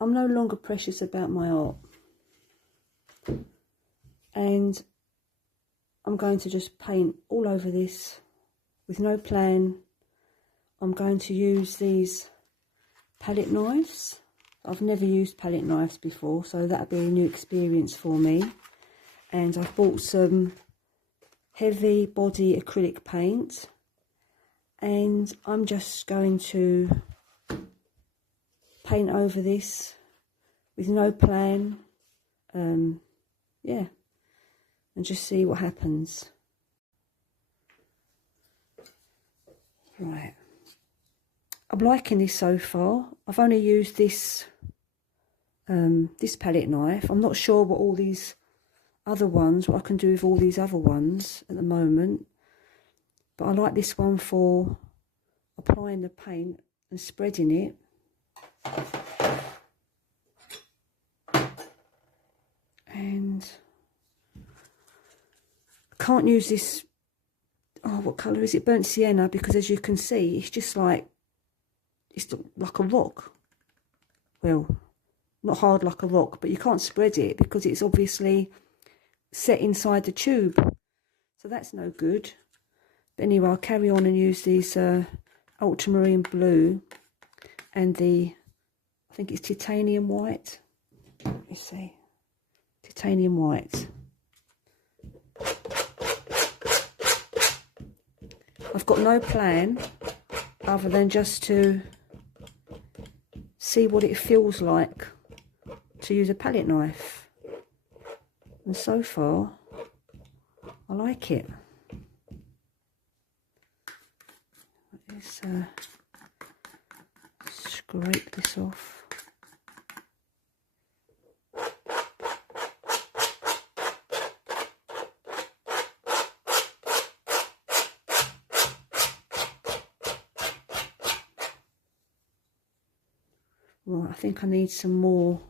I'm no longer precious about my art. And I'm going to just paint all over this with no plan. I'm going to use these palette knives. I've never used palette knives before, so that'll be a new experience for me. And I've bought some heavy body acrylic paint, and I'm just going to paint over this with no plan, yeah, and just see what happens. Right, I'm liking this so far. I've only used this this palette knife. I'm not sure what all these other ones, what I can do with all these other ones at the moment, but I like this one for applying the paint and spreading it. And I can't use this, oh, what colour is it, burnt sienna, because as you can see it's just like, it's like a rock. Well, not hard like a rock, but you can't spread it because it's obviously set inside the tube, so that's no good. But anyway, I'll carry on and use these ultramarine blue and the, I think it's titanium white. Let me see, titanium white. I've got no plan other than just to see what it feels like to use a palette knife, and so far I like it. Let's scrape this off. Right, I think I need some more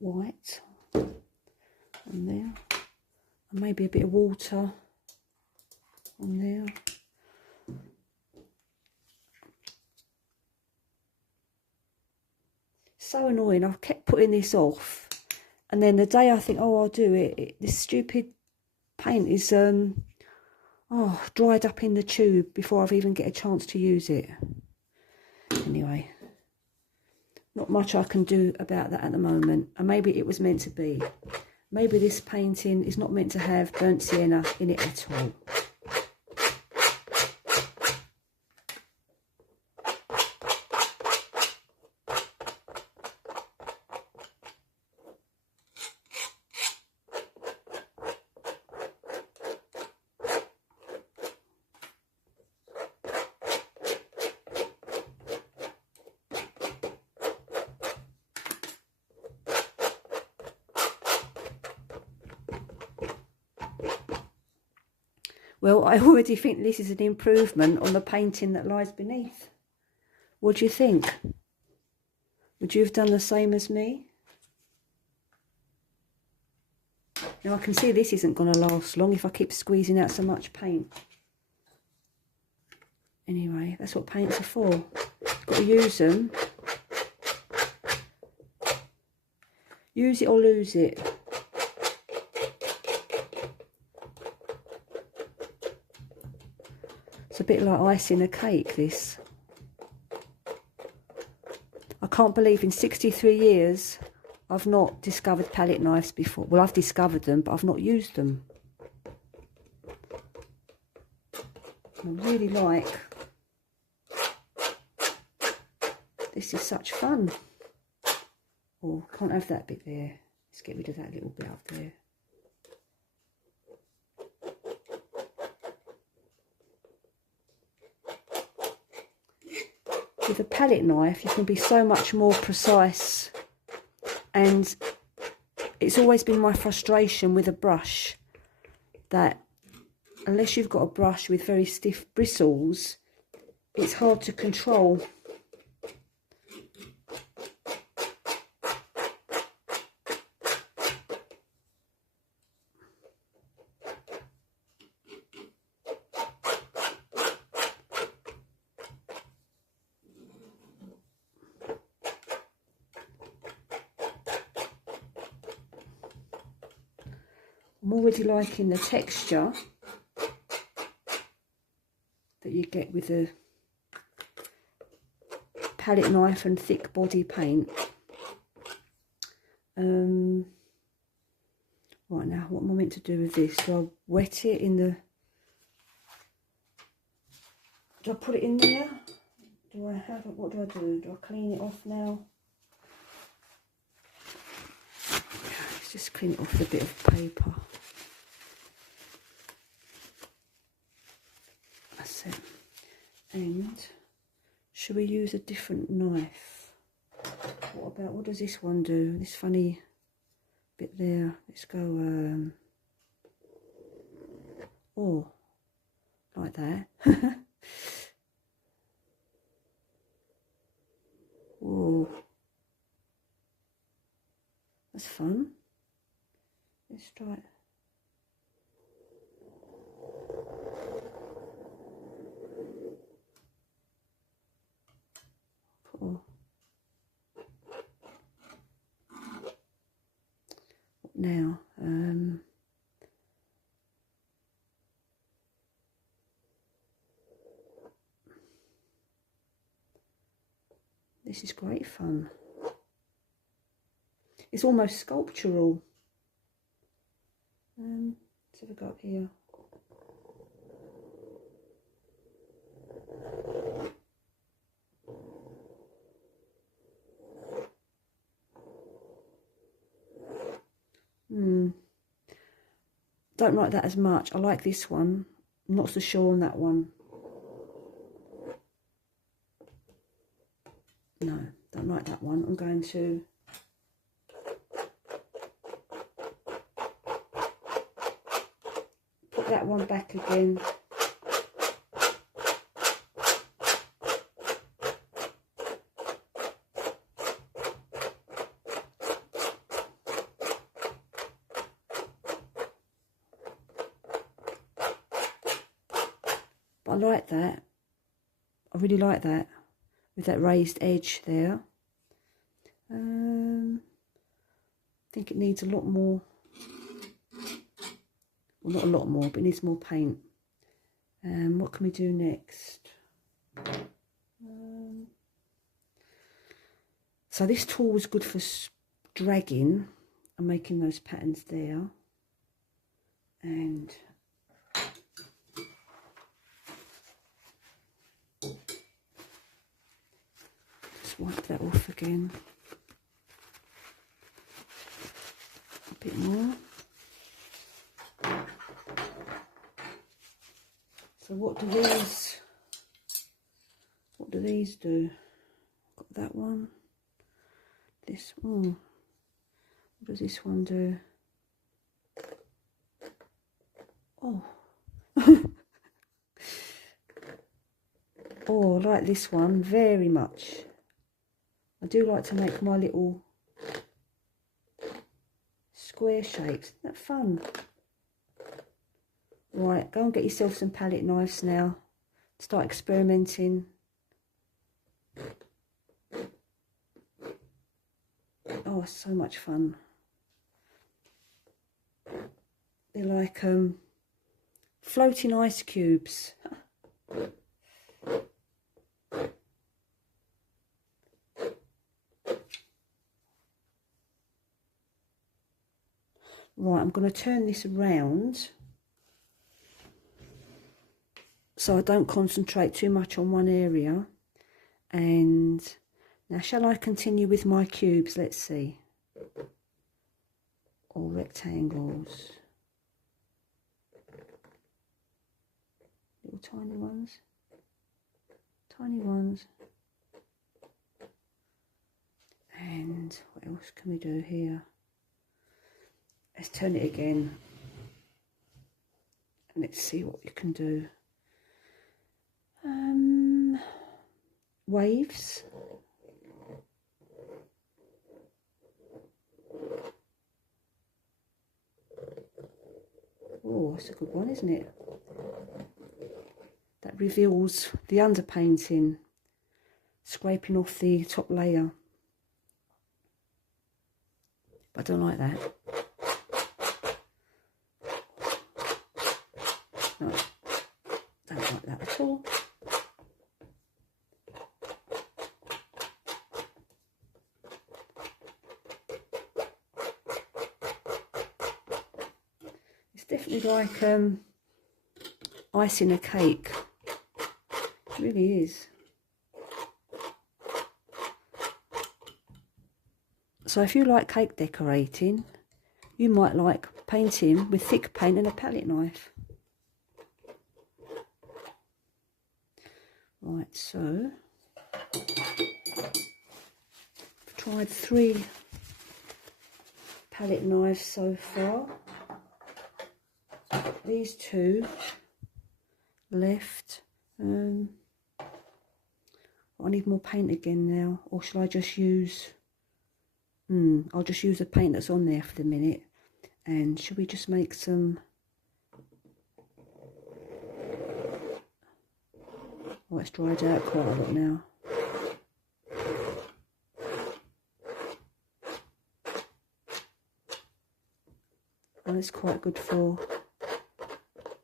white on there, and maybe a bit of water on there. So annoying, I've kept putting this off, and then the day I think, oh, I'll do it, this stupid paint is oh, dried up in the tube before I've even get a chance to use it. Anyway, not much I can do about that at the moment, and maybe it was meant to be. Maybe this painting is not meant to have burnt sienna in it at all. Well, I already think this is an improvement on the painting that lies beneath. What do you think? Would you have done the same as me? Now I can see this isn't going to last long if I keep squeezing out so much paint. Anyway, that's what paints are for. Got to use them. Use it or lose it. It's a bit like icing a cake, this. I can't believe in 63 years I've not discovered palette knives before. Well, I've discovered them, but I've not used them. I really like. This is such fun. Oh, can't have that bit there. Let's get rid of that little bit up there. With a palette knife, you can be so much more precise, and it's always been my frustration with a brush that unless you've got a brush with very stiff bristles, it's hard to control. I'm already liking the texture that you get with a palette knife and thick body paint. Right, now what am I meant to do with this? Do I wet it in the... Do I put it in there? Do I have it? What do I do? Do I clean it off now? Let's just clean it off with a bit of paper. That's it. And should we use a different knife? What does this one do? This funny bit there. Let's go, oh, like that. Whoa, that's fun. Let's try it. Oh. Now, this is great fun. It's almost sculptural. Let's have a go up here. Don't like that as much. I like this one. I'm not so sure on that one. No, don't like that one. I'm going to put that one back again. But I like that. I really like that. With that raised edge there. I think it needs a lot more, well, not a lot more, but it needs more paint. What can we do next? So this tool was good for dragging and making those patterns there. And wipe that off again. A bit more. So what do these do? Got that one. This one. What does this one do? Oh. Oh, I like this one very much. I do like to make my little square shapes. Isn't that fun? Right, go and get yourself some palette knives now. Start experimenting. Oh, so much fun. They're like floating ice cubes. Right, I'm going to turn this around so I don't concentrate too much on one area. And now, shall I continue with my cubes? Let's see. Or rectangles. Little tiny ones. Tiny ones. And what else can we do here? Let's turn it again. And let's see what we can do. Waves. Oh, that's a good one, isn't it? That reveals the underpainting, scraping off the top layer. But I don't like that. definitely like icing a cake. It really is. So if you like cake decorating, you might like painting with thick paint and a palette knife. Right, so I've tried 3 palette knives so far. These 2 left. I need more paint again now, or shall I just use... I'll just use the paint that's on there for the minute. And should we just make some... Oh, it's dried out quite a lot now. And it's quite good for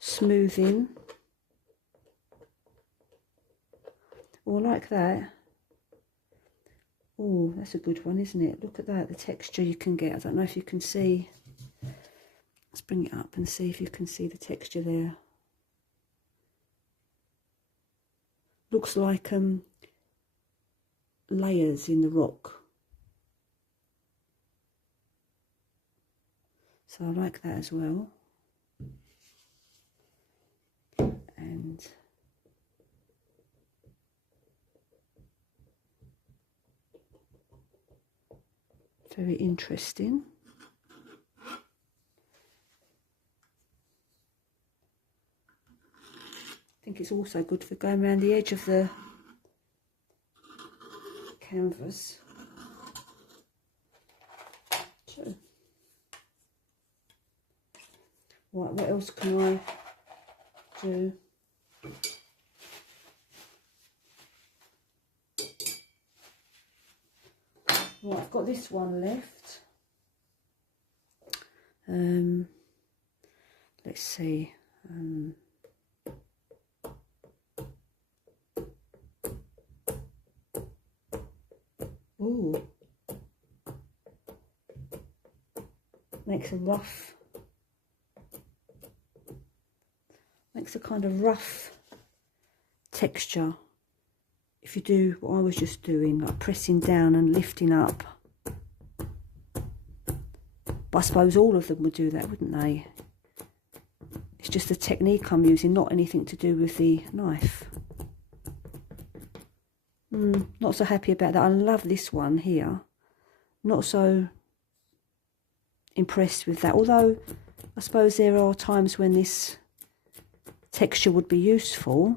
smoothing. Oh, I like that. Oh, that's a good one, isn't it? Look at that, the texture you can get. I don't know if you can see. Let's bring it up and see if you can see the texture there. Looks like layers in the rock. So I like that as well. And very interesting. I think it's also good for going around the edge of the canvas. So, right, what else can I do? Right, I've got this one left. Let's see. Ooh, makes a kind of rough texture if you do what I was just doing, like pressing down and lifting up. But I suppose all of them would do that, wouldn't they? It's just the technique I'm using, not anything to do with the knife. Not so happy about that. I love this one here. Not so impressed with that. Although, I suppose there are times when this texture would be useful.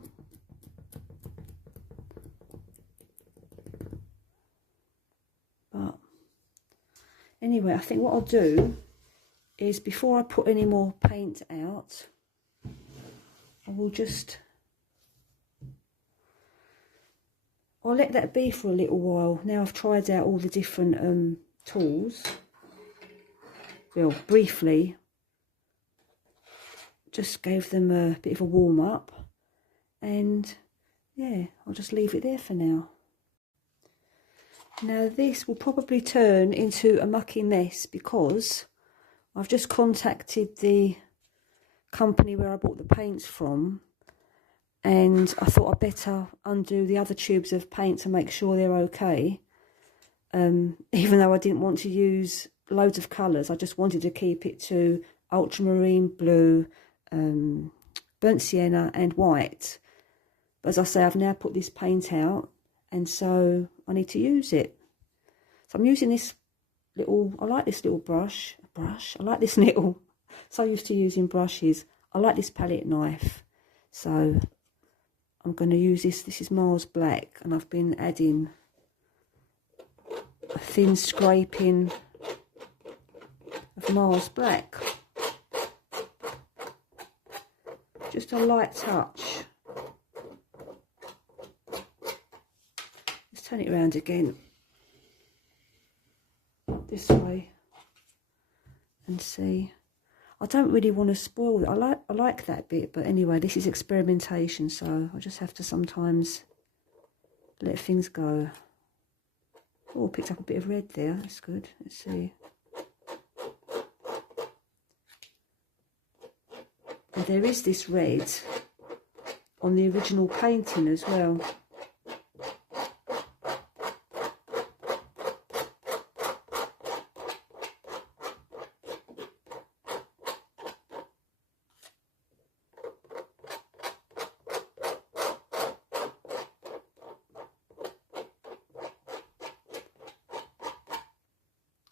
But anyway, I think what I'll do is, before I put any more paint out, I will just... I'll let that be for a little while. Now I've tried out all the different tools. Well, briefly, just gave them a bit of a warm up, and yeah, I'll just leave it there for now. Now this will probably turn into a mucky mess because I've just contacted the company where I bought the paints from, and I thought I'd better undo the other tubes of paint to make sure they're okay. Even though I didn't want to use loads of colours, I just wanted to keep it to ultramarine blue, burnt sienna and white. But as I say, I've now put this paint out, and so I need to use it. So I'm using this little, I like this little brush, I like this little, so used to using brushes. I like this palette knife, so I'm going to use this. This is Mars Black, and I've been adding a thin scraping of Mars Black. Just a light touch. Let's turn it around again, this way, and see. I don't really want to spoil it. I like that bit, but anyway, this is experimentation, so I just have to sometimes let things go. Oh, picked up a bit of red there. That's good. Let's see. there is this red on the original painting as well.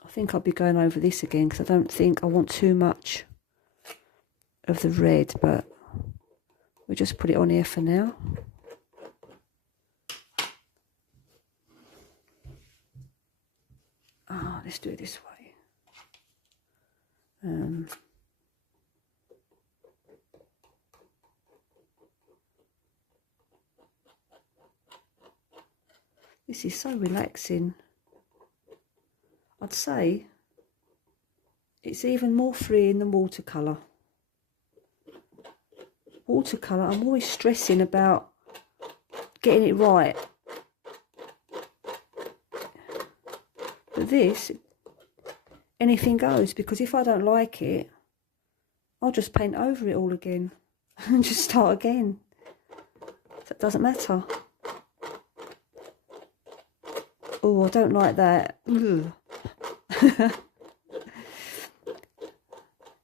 I think I'll be going over this again because I don't think I want too much of the red, but we'll just put it on here for now. Let's do it this way. This is so relaxing. I'd say it's even more freeing than watercolour. Watercolour, I'm always stressing about getting it right. But this, anything goes, because if I don't like it, I'll just paint over it all again and just start again. So it doesn't matter. Oh, I don't like that.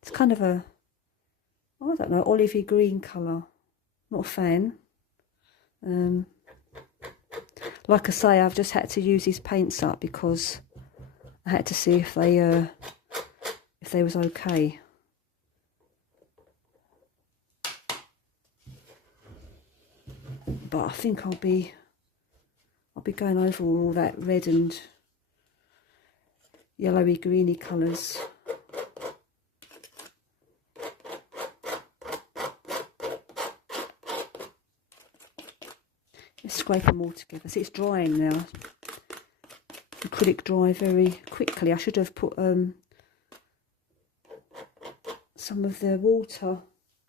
It's kind of a, I don't know, olivey green colour. Not a fan. Like I say, I've just had to use these paints up because I had to see if they was okay. But I think I'll be going over all that red and yellowy greeny colours. Let's scrape them all together. See, it's drying now. Acrylic dry very quickly. I should have put some of the water,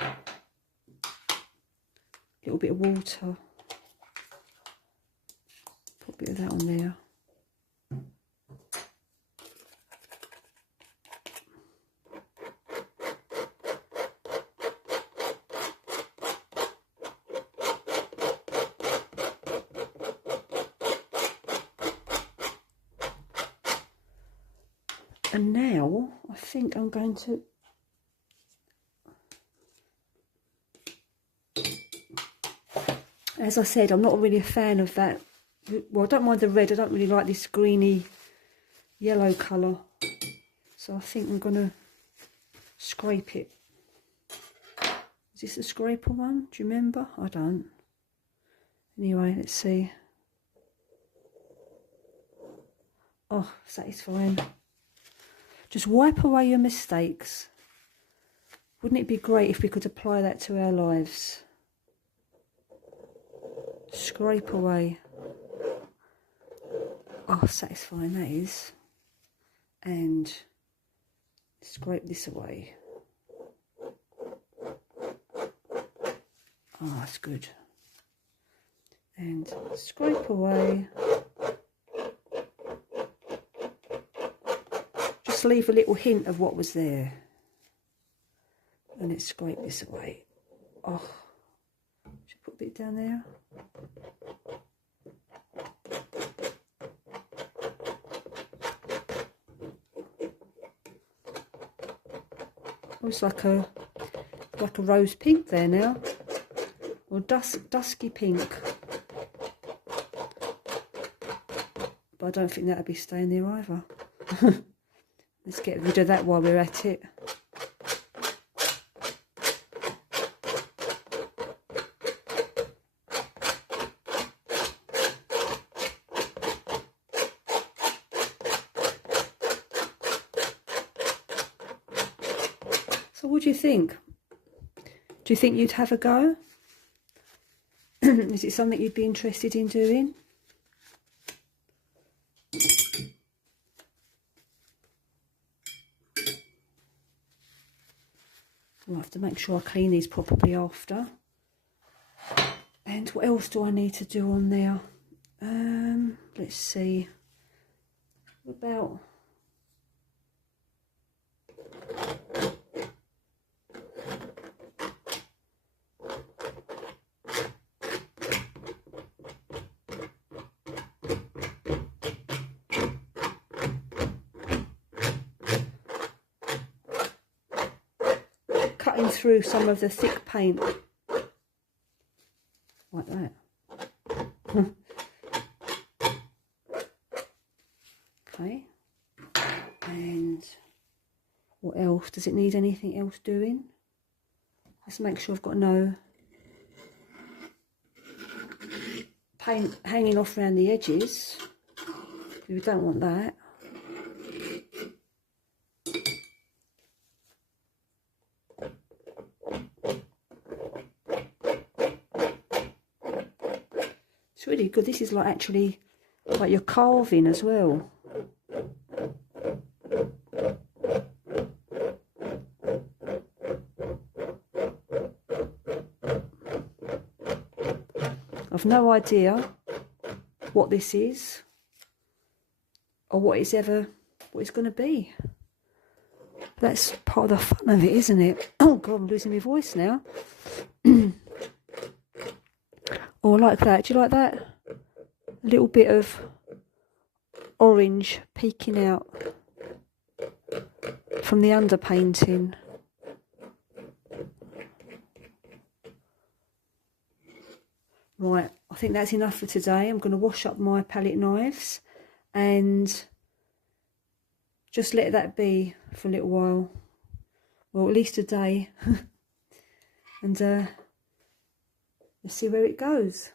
a little bit of water. Put a bit of that on there. And now I think I'm going to as I said, I'm not really a fan of that. Well, I don't mind the red. I don't really like this greeny yellow colour. So I think I'm going to scrape it. Is this the scraper one? Do you remember? I don't. Anyway, let's see. Oh, satisfying. Just wipe away your mistakes. Wouldn't it be great if we could apply that to our lives? Scrape away. Oh, satisfying that is. And scrape this away. Oh, that's good. And scrape away. Just leave a little hint of what was there. And let's scrape this away. Oh, should put a bit down there. Oh, it's like a rose pink there now, or dusky pink. But I don't think that'll be staying there either. Let's get rid of that while we're at it. So what do you think? Do you think you'd have a go? Is it something you'd be interested in doing? I'll have to make sure I clean these properly after. And what else do I need to do on there? Let's see. What about... cutting through some of the thick paint like that. Okay, and what else? Does it need anything else doing? Let's make sure I've got no paint hanging off around the edges. We don't want that. It's really good. This is like actually like you're carving as well. I've no idea what this is or what it's going to be. That's part of the fun of it, isn't it? Oh God, I'm losing my voice now. Oh, I like that. Do you like that? A little bit of orange peeking out from the underpainting. Right, I think that's enough for today. I'm going to wash up my palette knives and just let that be for a little while. Well, at least a day. And let's see where it goes.